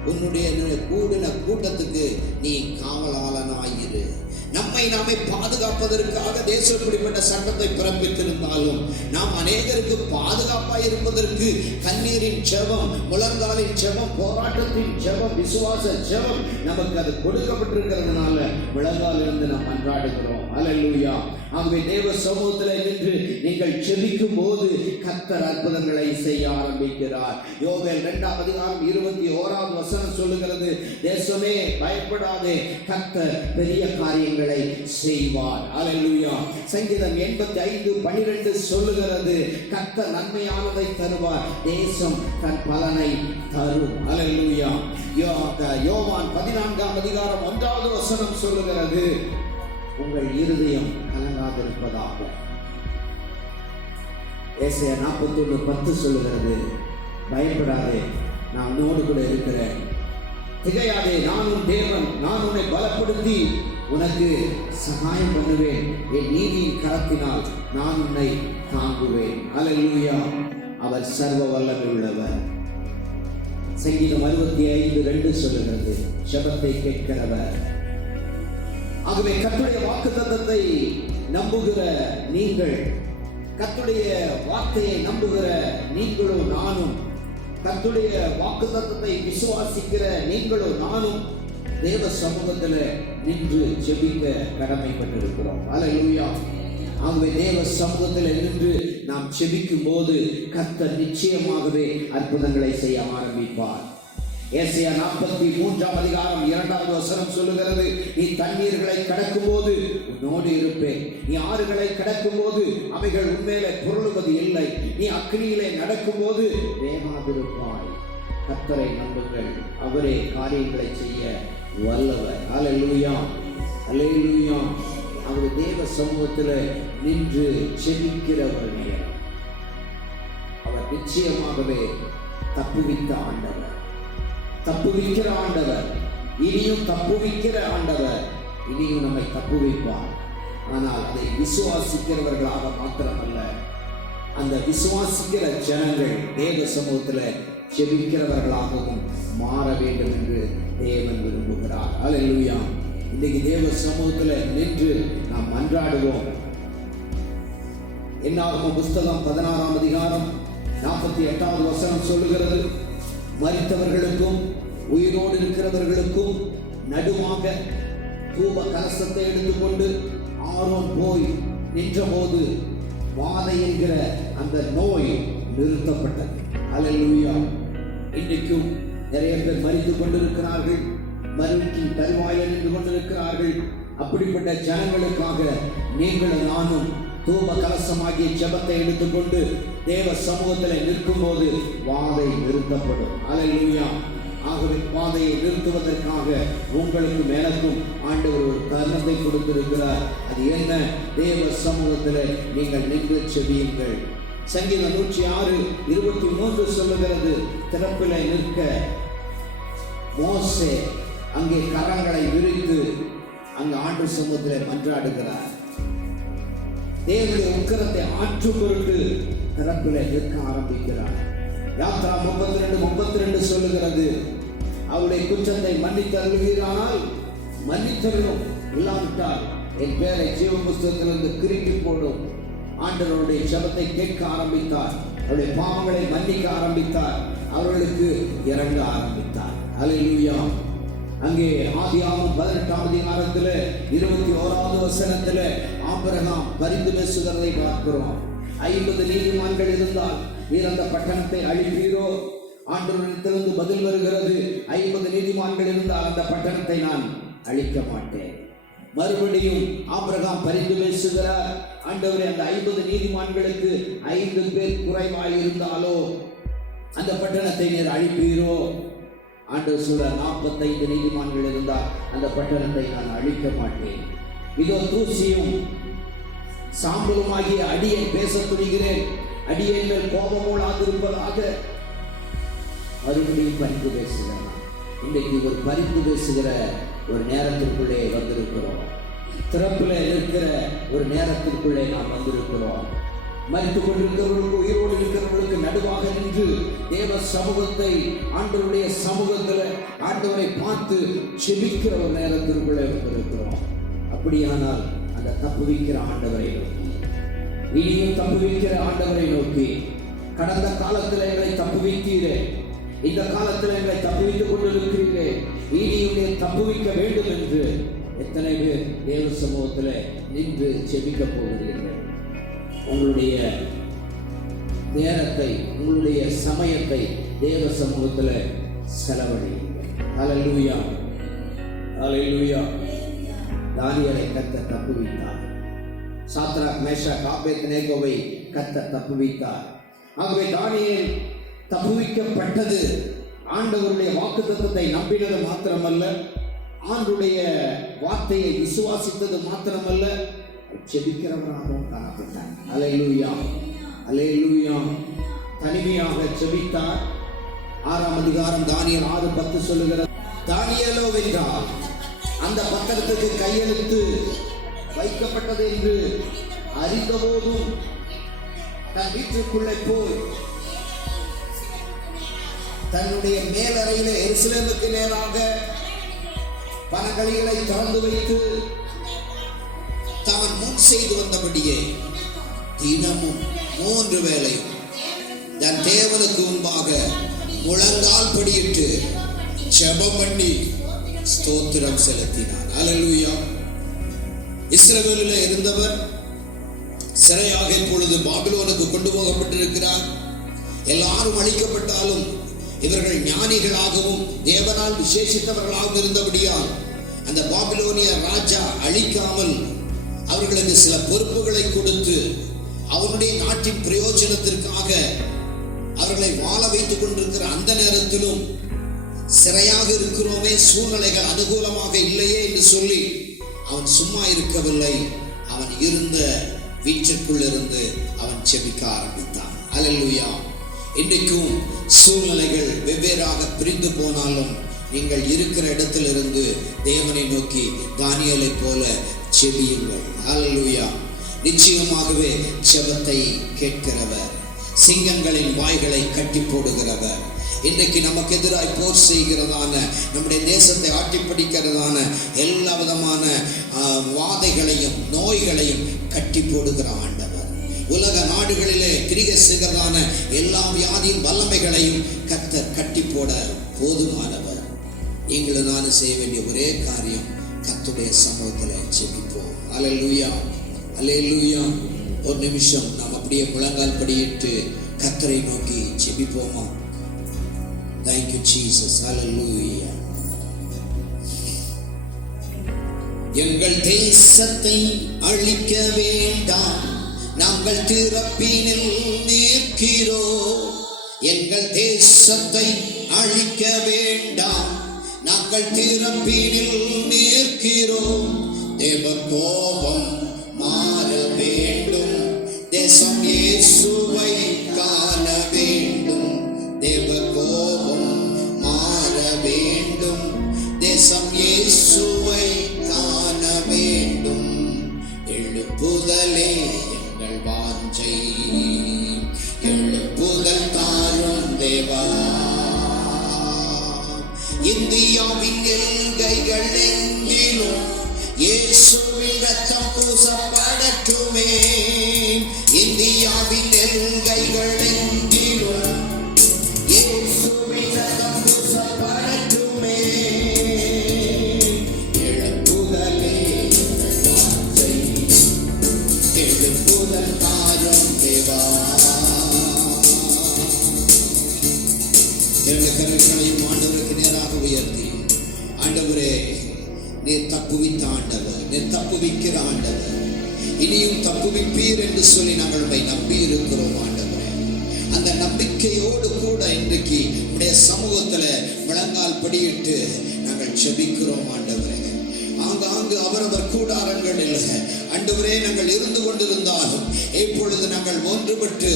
உன்னுடைய கூடின கூட்டத்துக்கு நீ காவலாளனாயிரு. நம்மை நாமே பாதுகாப்பதற்காக தேசம் இப்படிப்பட்ட சட்டத்தை பிறப்பித்திருந்தாலும் நாம் அநேகருக்கு பாதுகாப்பாக இருப்பதற்கு கண்ணீரின் ஜெபம், முழங்காலின் ஜெபம், போராட்டத்தின் ஜெபம், விசுவாச ஜெபம் நமக்கு அது கொடுக்கப்பட்டிருக்கிறதுனால முழங்காலிருந்து நாம் மன்றாடுகிறோம். அல்லேலூயா. ஆகவே தேவ சமூகத்தில் நின்று நீங்கள் ஜெபிக்கும் போது கர்த்தர் அற்புதங்களை செய்ய ஆரம்பிக்கிறார். யோவேல் 2ஆம் அதிகாரம் 21வது வசனம் சொல்லுகிறது, தேசமே பயப்படாதே, கர்த்தர் பெரிய காரியங்களை செய்வார். அல்லேலூயா. சங்கீதம் 85:12 சொல்லுகிறது, கர்த்தர் நன்மையானதை தருவார், தேசம் தன் பலனை தரும். அல்லேலூயா. யோவான் 14ஆம் அதிகாரம் 1வது வசனம் சொல்லுகிறது, உங்கள் இருதயம் கலங்காதிருப்பதாக. ஏசாயா 41:10 சொல்லுகிறது, பயப்படாதே, நான் உன்னோடு கூட இருக்கிறேன், திகையாதே, நான் உன் தேவன், நான் உன்னை பலப்படுத்தி உனக்கு சகாயம் பண்ணுவேன், என் நீதியின் கரத்தினால் நான் உன்னை தாங்குவேன். அல்லேலூயா. அவர் சர்வ வல்லமை உள்ளவர். சங்கீதம் 65:2 சொல்லுகிறது, ஜெபத்தை கேட்கிறவர். ஆகவே கர்த்தருடைய வாக்குத்தத்தத்தை நம்புகிற நீங்கள், கர்த்தருடைய வார்த்தையை நம்புகிற நீங்களும் நானும், கர்த்தருடைய வாக்குத்தத்தத்தை விசுவாசிக்கிற நீங்களும் நானும் தேவ சமூகத்தில் நின்று ஜெபிக்க கடமைப்பட்டிருக்கிறோம். அல்லேலூயா. ஆகவே தேவ சமூகத்தில் நின்று நாம் ஜெபிக்கும் போது கர்த்தர் நிச்சயமாகவே அற்புதங்களை செய்ய ஆரம்பிப்பார். ஏசாயா 43ஆம் அதிகாரம் 2வது வசனம் சொல்லுகிறது, நீ தண்ணீர்களை கடக்கும் போது உன்னோடு இருப்பேன், நீ ஆறுகளை கடக்கும் போது அவைகள் உன்மேலே புரளுவது இல்லை, நீ அக்கினியிலே நடக்கும் போது வேகாதிருப்பாய். கர்த்தரை நம்புங்கள், அவரே காரியங்களை செய்ய வல்லவர். அல்லேலூயா. அல்லேலூயா. அவர் தேவ சமூகத்தில் நின்று ஜெபிக்கிறவர்கள் அவர் நிச்சயமாகவே தப்புவித்த ஆண்டவர், தப்புவிக்கிற ஆண்டவர், இனியும் தப்புவிக்கிற ஆண்டவர், இனியும் நம்மை தப்புவிப்பார். ஆனால் அதை விசுவாசிக்கிறவர்களாக மாத்திரமல்ல, அந்த விசுவாசிக்கிற ஜனங்கள் தேவ சமூகத்தில் ஜெபிக்கிறவர்களாகவும் மாற வேண்டும் என்று தேவன் விரும்புகிறார். அல்லேலூயா. இன்னைக்கு தேவ சமூகத்தில் நின்று நாம் மன்றாடுவோம். என்னாகம புஸ்தகம் 16ஆம் அதிகாரம் 48வது வசனம் சொல்லுகிறது, மரித்தவர்களுக்கும் உயிரோடு இருக்கிறவர்களுக்கும் நடுவாக தூப கலசத்தை எடுத்துக்கொண்டு ஆரோன் போய் நின்றபோது வாதை என்கிற அந்த நோய் நிறுத்தப்பட்டது. அல்லேலூயா. இன்றைக்கும் நிறைய பேர் மரித்து கொண்டிருக்கிறார்கள், மருத்துவ தருவாயில் நின்று கொண்டிருக்கிறார்கள். அப்படிப்பட்ட ஜனங்களுக்காக நீங்களும் நானும் தூப கலசமாகிய ஜெபத்தை எடுத்துக்கொண்டு தேவ சமூகத்தில் நிற்கும் போது வாதை நிறுத்தப்படும். அல்லேலூயா. ஆகவே வாதையை நிறுத்துவதற்காக உங்களுக்கு மேலக்கும் ஆண்டவர் ஒரு தருணத்தை கொடுத்திருக்கிறார். அது என்ன? தேவ சமூகத்தில் நீங்கள் நின்று செபியுங்கள். சங்கீதம் 106:23 சொல்லுகிறது, திறப்பிலே நிற்க மோசே அங்கே கரங்களை விரித்து அங்கு ஆண்டு சமூகத்திலே மன்றாடுகிறார். தேவனுடைய உக்கிரத்தை ஆற்றும் பொருட்டு திறப்பிலே நிற்க ஆரம்பிக்கிறார். யாத்ரா 32:32 சொல்லுகிறது, அவருடைய குற்றத்தை மன்னித்து அருள்வீரானால் மன்னித்தருளும், இல்லாவிட்டால் என் பேரை ஜீவ புஸ்தகத்திலிருந்து கிறுக்கி போடும். ஆண்டவருடைய ஜெபத்தை கேட்க ஆரம்பித்தார், அவருடைய பாவங்களை மன்னிக்க ஆரம்பித்தார், அவர்களுக்கு இறங்க ஆரம்பித்தார். அல்லேலூயா. அங்கே ஆதியாகமம் 18ஆம் அதிகாரத்தில் 21வது வசனத்தில் ஆபிரகாம் பரிந்து பேசுகிறதை பார்க்கிறோம். 50 நீதிமான்கள் இருந்தால் நீர் அந்த பட்டணத்தை அழிப்பீரோ? ஆண்டவரிடத்திலிருந்து பதில் வருகிறது, 50 நீதிமான்கள் இருந்தால் அந்த பட்டணத்தை நான் அழிக்க மாட்டேன். மறுபடியும் ஆபிரகாம் பரிந்து பேசுகிறார், ஆண்டவரே அந்த 50 நீதிமான்களுக்கு 5 பேர் குறைவாய் இருந்தாலோ அந்த பட்டணத்தை நீர் அழிப்பீரோ? ஆண்டவர் சொல்ற 45 நீதிமான்கள் இருந்தால் அந்த பட்டணத்தை நான் அழிக்க மாட்டேன். இதோ தூசியும் சாம்பலுமாகிய அடியை பேச துணிகிறேன், அடியை மேல் கோபமூளாதிருப்பதாக. மறுபடியும் பரிந்து பேசுகிறார். இன்றைக்கு ஒரு பரிந்து பேசுகிற ஒரு நேரத்திற்குள்ளே வந்திருக்கிறோம். திறப்பில் இருக்கிற ஒரு நேரத்திற்குள்ளே நாம் வந்திருக்கிறோம். மரித்துக் கொண்டிருக்கிறவர்களுக்கு உயிரோடு இருக்கிறவர்களுக்கு நடுவாக நின்று தேவ சமூகத்தை ஆண்டவருடைய சமூகத்தில் ஆண்டவரை பார்த்து செபிக்கிற ஒரு நேரத்திற்குள்ளே வந்திருக்கிறோம். அப்படியானால் அந்த தப்புவிக்கிற ஆண்டவரை நோக்கி, இனியும் தப்புவிக்கிற ஆண்டவரை நோக்கி, கடந்த காலத்தில் எங்களை தப்புவித்தீரே, இந்த காலத்தில் எங்களை தப்புவித்துக் கொண்டிருக்கிறீர்களே, இனியும் தப்புவிக்க வேண்டும் என்று எத்தனை பேர் தேவ சமூகத்தில் நின்று செபிக்க போகிறீர்கள்? உங்களுடைய நேரத்தை, உங்களுடைய சமயத்தை தேவ சமூகத்தில் செலவழியுங்கள். ஹல்லேலூயா, ஹல்லேலூயா. தானியேலை கர்த்தர் தப்புவித்தார். சாத்ராக், மேஷாக், ஆபேத்நேகோவை கர்த்தர் தப்புவித்தார். ஆகவே தானியேல் தப்புவிக்கப்பட்டது ஆண்டவருடைய வாக்குத்தத்தத்தை நம்பினது மாத்திரமல்ல, ஆண்டுடைய வார்த்தையை விசுவாசித்தது மாத்திரமல்ல, செபிக்கிறவராகவும் காணப்பட்டார். அல்லேலூயா, அல்லேலூயா. தனிமையாக செபித்தார். 6ஆம் அதிகாரம் தானியேல் 6:10 சொல்லுகிறது, தானியேலோ வென்றால் அந்த பத்திரத்துக்கு கையெழுத்து வைக்கப்பட்டது என்று அறிந்தபோதும் தன் வீட்டுக்குள்ளே போய் தன்னுடைய மேலறையிலே எருசலேமுக்கு நேராக பனகலிகளை திறந்து வைத்து தான் முன் செய்து வந்தபடியே தினமும் 3 வேளையும் தன் தேவனுக்கு முன்பாக முழங்கால் படியிட்டு ஜெபம் பண்ணி ஸ்தோத்திரம் செலுத்தினார். அல்லேலூயா. இஸ்ரவேலிலே இருந்தவர் சிறையாக இப்பொழுது பாபிலோனுக்கு கொண்டு போகப்பட்டிருக்கிறார். எல்லாரும் அழிக்கப்பட்டாலும் இவர்கள் ஞானிகளாகவும் தேவனால் விசேஷித்தவர்களாகவும் இருந்தபடியால் அந்த பாபிலோனிய ராஜா அழிக்காமல் அவர்களுக்கு சில பொறுப்புகளை கொடுத்து அவருடைய நாட்டின் பிரயோஜனத்திற்காக அவர்களை வாழ வைத்துக் கொண்டிருக்கிற அந்த நேரத்திலும் சிறையாக இருக்கிறோமே, சூழ்நிலைகள் அனுகூலமாக இல்லையே என்று சொல்லி அவன் சும்மா இருக்கவில்லை. அவன் இருந்த வீட்டிற்குள் இருந்து அவன் செபிக்க ஆரம்பித்தான். அல்லேலூயா. இன்றைக்கும் சூழ்நிலைகள் வெவ்வேறாக பிரிந்து போனாலும் நீங்கள் இருக்கிற இடத்திலிருந்து தேவனை நோக்கி தானியேலை போல செபியுங்கள். அல்லேலூயா. நிச்சயமாகவே ஜெபத்தை கேட்கிறவர், சிங்கங்களின் வாய்களை கட்டி போடுகிறவர், இன்றைக்கு நமக்கு எதிராய் போர் செய்கிறதான, நம்முடைய தேசத்தை ஆட்டிப்படிக்கிறதான எல்லா விதமான வாதைகளையும் நோய்களையும் கட்டி போடுகிற ஆண்டவர், உலக நாடுகளிலே கிரிகை செய்கிறதான எல்லா வியாதியின் வல்லமைகளையும் கர்த்தர் கட்டி போட போதுமானவர். நீங்களும் நானும் செய்ய வேண்டிய ஒரே காரியம் கர்த்தருடைய சமூகத்தில் ஜெபிப்போம். அல்லேலூயா, அல்லேலூயா. ஒரு நிமிஷம் நாம் அப்படியே முழங்கால் படியிட்டு கர்த்தரை நோக்கி ஜெபிப்போமா? Thank you Jesus. Hallelujah. எங்கள் தேசத்தை அழிக்க வேண்டாம், நாங்கள் திறப்பினில் நிற்கிறோம். எங்கள் தேசத்தை அழிக்க வேண்டாம், நாங்கள் திறப்பினில் நிற்கிறோம். தேவ கோபம் மாற வேண்டும், தேசம் இயேசுவை தேவா. இந்தியாவின் எல்கைகள் எங்கிலும் இயேசுவின் ரத்தம் பூசப்படட்டுமே. இந்தியாவின் எல்கைகள் எங்கிலும் இயேசுவின் ரத்தம் பூசப்படட்டுமே. எழுப்புதலே வார்த்தை, எழுப்புதல் தாரும் தேவா. இரண்டு கரங்களையும் ஆண்டவருக்கு நேராக உயர்த்தி, ஆண்டவரே நீர் தப்புவித்த ஆண்டவர், நீர் தப்புவிக்கிற ஆண்டவர், இனியும் தப்புவிப்பீர் என்று சொல்லி நாங்கள் உம்மை நம்பி இருக்கிறோம் ஆண்டவரே. அந்த நம்பிக்கையோடு கூட இன்றைக்கு உடைய சமூகத்துல முழங்கால் படியிட்டு நாங்கள் செபிக்கிறோம் ஆண்டவரே. ஆங்காங்கு அவரவர் கூடாரங்களில் ஆண்டவரே நாங்கள் இருந்து கொண்டிருந்தாலும் இப்பொழுது நாங்கள் ஒன்றுபட்டு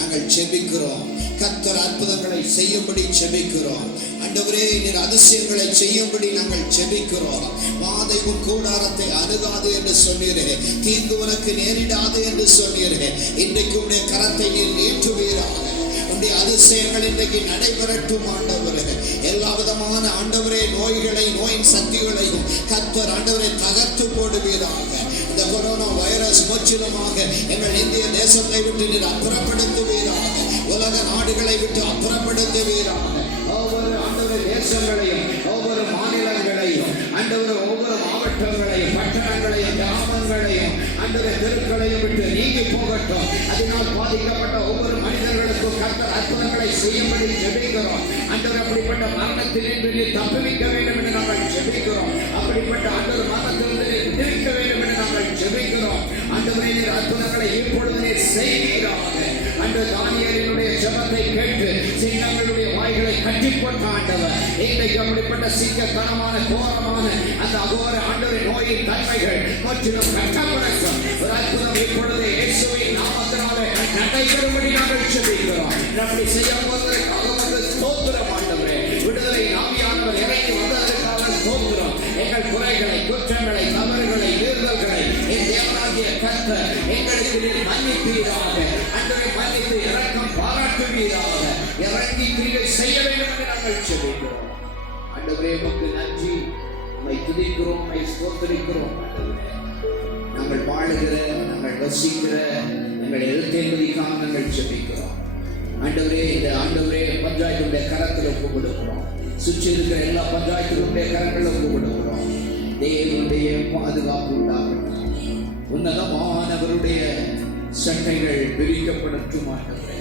நாங்கள் செபிக்கிறோம். கர்த்தர் அற்புதங்களை செய்யும்படி செபிக்கிறோம் ஆண்டவரே. நீர் அதிசயங்களை செய்யும்படி நாங்கள் செபிக்கிறோம். வாதை உன் கூடாரத்தை அணுகாது என்று சொன்னீரே, தீங்கு உனக்கு நேரிடாது என்று சொன்னீரே. இன்றைக்கு உடைய கரத்தை நீர் நீட்டுவீராக. உடைய அதிசயங்கள் இன்றைக்கு நடைபெறட்டும் ஆண்டவரே. எல்லா விதமான ஆண்டவரே நோய்களை, நோயின் சக்திகளையும் கர்த்தர் ஆண்டவரை தகர்த்து போடுவீராக. இந்த கொரோனா வைரஸ் முற்றிலுமாக எங்கள் இந்திய தேசத்தை விட்டு நீர் அப்புறப்படுத்துவீராக. உலக நாடுகளை விட்டு அப்புறப்படுத்துவீராக. ஒவ்வொரு ஆண்டவரை தேசங்களையும், ஒவ்வொரு மாநிலங்களையும், ஆண்டவர் ஒவ்வொரு மாவட்டங்களையும், பட்டணங்களையும், கிராமங்களையும், ஆண்டவரை தெருக்களையும் விட்டு நீங்கி போகட்டும். அதனால் பாதிக்கப்பட்ட ஒவ்வொரு மனிதர்களுக்கும் கர்த்தர் அற்புதங்களை செய்யும்படி ஜெபிக்கிறோம். ஆண்டவர் அப்படிப்பட்ட மரணத்தில் இன்று நீர் தப்புவிக்க வேண்டும் என்று நாங்கள் ஜெபிக்கிறோம். அப்படிப்பட்ட ஆண்டவர் மரணத்திலிருந்து நீர் விடுவிக்க வேண்டும் என்று நாங்கள் ஜெபிக்கிறோம். ஆண்டவரே நீர் அற்புதங்களை இப்பொழுது நீர் செய்வீராக. ஆண்டவர் தானியேலினுடைய ஜெபத்தை கேட்டு சிங்கங்களுடைய வாய்களை கட்டி போட்ட ஆண்டவர், இன்றைக்கு அப்படிப்பட்ட சிங்கத்தனமான கோரமான அந்த அகோர ஆண்டவரின் நோயின் தன்மைகள் முற்றிலும் கட்டப்படட்டும். ஒரு அற்புதம் இப்பொழுது இயேசுவின் நாமத்தினாலே நடைபெறும்படி நாங்கள் ஜெபிக்கிறோம். அப்படி செய்ய போவதற்காக வந்து ஸ்தோத்திரம் ஆண்டவரே. விடுதலை ஆவியானவர் இறங்கி வந்ததற்காக ஸ்தோத்திரம். எங்கள் குறைகளை, குற்றங்களை, தவறுகளை, மீறுதல்களை என் தேவனாகிய கர்த்தர் எங்களுக்கு நீர் மன்னிப்பீராக. அன்றரை மன்னித்து இரக்கம் பாராட்டுவீராக. இறங்கி கிரியை செய்ய வேண்டும் என்று நாங்கள் ஜெபிக்கிறோம். ஆண்டவரே உமக்கு நன்றி, உம்மை துதிக்கிறோம், உம்மை ஸ்தோத்திரிக்கிறோம். ஆண்டவரே நாங்கள் வாழுகிற, நாங்கள் வசிக்கிற எங்கள் எழுத்தேன்பதிக்காக நாங்கள் ஜெபிக்கிறோம். ஆண்டவரே இந்த ஆண்டவரே பஞ்சாயத்துடைய கரத்தில் ஒப்பு கொடுக்கிறோம். சுற்றி இருக்கிற எல்லா பஞ்சாயத்துடைய கரங்களில் ஒப்பு கொடுக்கிறோம். தேவனுடைய பாதுகாப்பு உண்டாகட்டும். உன்னதமானவருடைய சட்டைகள் விரிக்கப்படட்டும் ஆண்டவரே.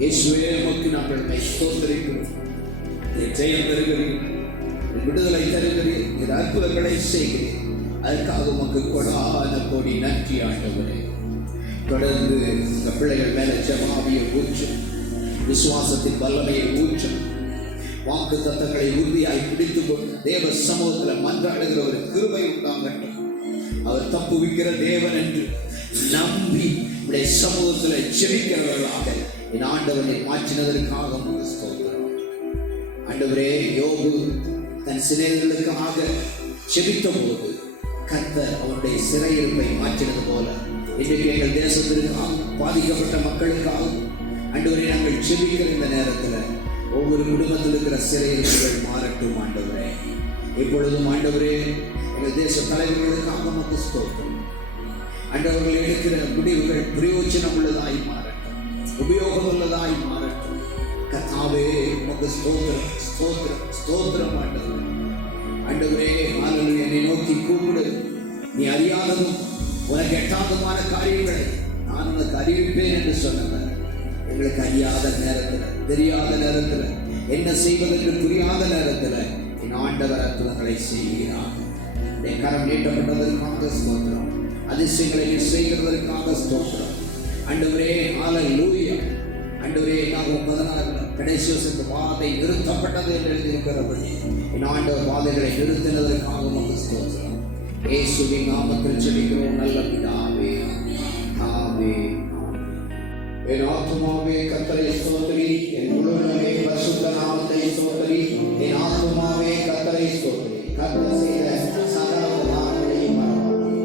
இயேசுவே உமக்கு நாங்கள் ஸ்தோத்திரிக்கிறோம். ஜெயம் தருகிறீர், விடுதலை தருகிறீர், இது அற்புதங்களை செய்கிறீர். அதற்காக உமக்கு கொடான கோடி நன்றி ஆண்டவரே. தொடர்ந்து இந்த பிள்ளைகள் மேல ஜெபாவியை ஊற்றும், விசுவாசத்தின் வல்லமையை ஊற்றும், வாக்கு தத்தங்களை உறுதியாய் பிடித்துக் கொண்டு தேவ சமூகத்தில் மன்றாடுகிற ஒரு கிருபை உண்டாகட்டும். அவர் தப்புவிக்கிற தேவன் என்று நம்பி உடைய சமூகத்தில் ஜெபிக்கிறவர்களாக என் ஆண்டவனை மாற்றினதற்காக உங்களுக்கு ஸ்தோத்திரம். ஆண்டவரே யோபு தன் சிறைகளுக்காக ஜெபித்த போது கர்த்தர் அவனுடைய சிறையிருப்பை மாற்றினது போல இன்றைக்கு எங்கள் தேசத்திற்காக பாதிக்கப்பட்ட மக்களுக்காக ஆண்டவரே நாங்கள் ஜெபிக்கிற இந்த நேரத்தில் ஒவ்வொரு குடும்பத்தில் இருக்கிற சிறையிருப்புகள் மாறட்டும் ஆண்டவரே. இப்பொழுதும் ஆண்டவரே எங்கள் தேச தலைவர்களுக்காக நமக்கு ஸ்தோத்திரம். ஆண்டவர்கள் எடுக்கிற முடிவுகள் பிரயோஜனம் உள்ளதாய் மாறட்டும், உபயோகம் உள்ளதாய் மாறட்டும். கர்த்தாவே உமக்கு ஸ்தோத்திரம், ஸ்தோத்திரம், ஸ்தோத்திரம் ஆண்டவரே. ஆண்டவரே ஹல்லேலூயா. என்னை நோக்கி கூப்பிடு, நீ அறியாததும் உனக்கு எட்டாததுமான காரியங்களை நான் உனக்கு அறிவிப்பேன் என்று சொன்னவர். எங்களுக்கு அறியாத நேரத்தில், தெரியாத நேரத்தில், என்ன செய்வதென்று புரியாத நேரத்தில் என் ஆண்டவர் அற்புதங்களை செய்கிறார். என் கரம் நீட்டப்பட்டதற்காக ஸ்தோத்திரம். அதிசயங்களை செய்கிறதற்காக ஸ்தோத்திரம். ஆண்டவரே ஹல்லேலூயா. ஆண்டவரே நாங்கள் 16 கடைசி வருஷத்து பாதை நிறுத்தப்பட்டது என்று எழுதியிருக்கிறபடி என் ஆண்டவர் பாதைகளை நிறுத்தினதற்காக உமக்கு ஸ்தோத்திரம். இயேசுவின் நாமத்தில் ஜெபிக்கிறோம் நல்ல பிதாவே, ஆமென். என் ஆத்துமாவே கர்த்தரை ஸ்தோத்திரி, என் முழுவதுமே பரிசுத்த நாமத்தை ஸ்தோத்திரி. என் ஆத்துமாவே கர்த்தரை ஸ்தோத்திரி, கர்த்தர் செய்த சகல உபகாரங்களையும் மறவாதே.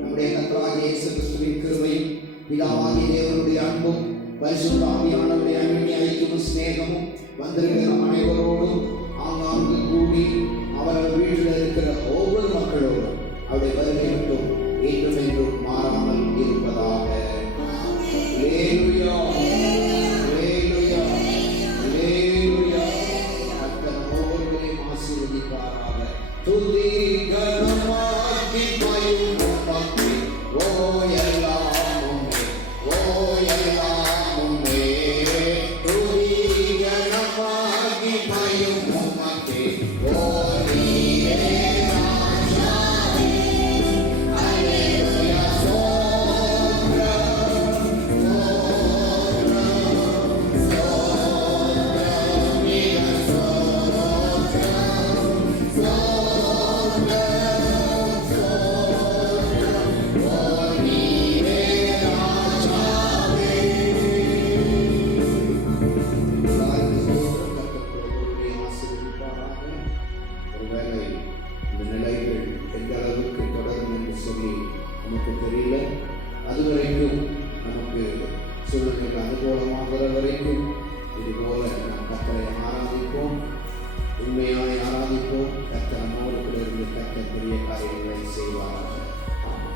நம்முடைய கர்த்தராகிய இயேசு கிறிஸ்துவின் கிருபையும் பிதாவாகிய தேவனுடைய அன்பும் பரிசுத்த ஆவியானவருடைய அன்பின் ஐக்கியமும் வந்திருக்கிற அனைவரோடும் ஆங்காங்கு கூடி அவர்கள் வீட்டில் இருக்கிற ஒவ்வொரு மக்களோடும் அவருடைய வருகை மட்டும் என்றும் என்றும் மாறாமல் இருப்பதாக. அல்லேலூயா, அல்லேலூயா, அல்லேலூயா. கர்த்தர் ஒவ்வொருவரையும் ஆசீர்வதிப்பாராக. துதி கனமாக்கி மகிமையும் உமக்கே. ஓ எல்லாம் உம்மே, ஓ எல்லாம் உம்மே. துதி கனமாக்கி மகிமையும் உமக்கே. ஓ நீரே ராஜாவே. அல்லேலூயா. ஒருவேளை இந்த நிலைகள் எந்த அளவுக்கு தொடரும் என்று சொல்லி நமக்கு தெரியல. அதுவரைக்கும் நமக்கு சூழ்நிலைக்கு அனுகூலமாகிற வரைக்கும் இதுபோல நாம் கர்த்தரை ஆராதிப்போம், உண்மையாய் ஆராதிப்போம். கர்த்தர் நம்மோடு கூட இருந்து கர்த்தர் பெரிய காரியங்களை செய்வாராக. ஆமென்.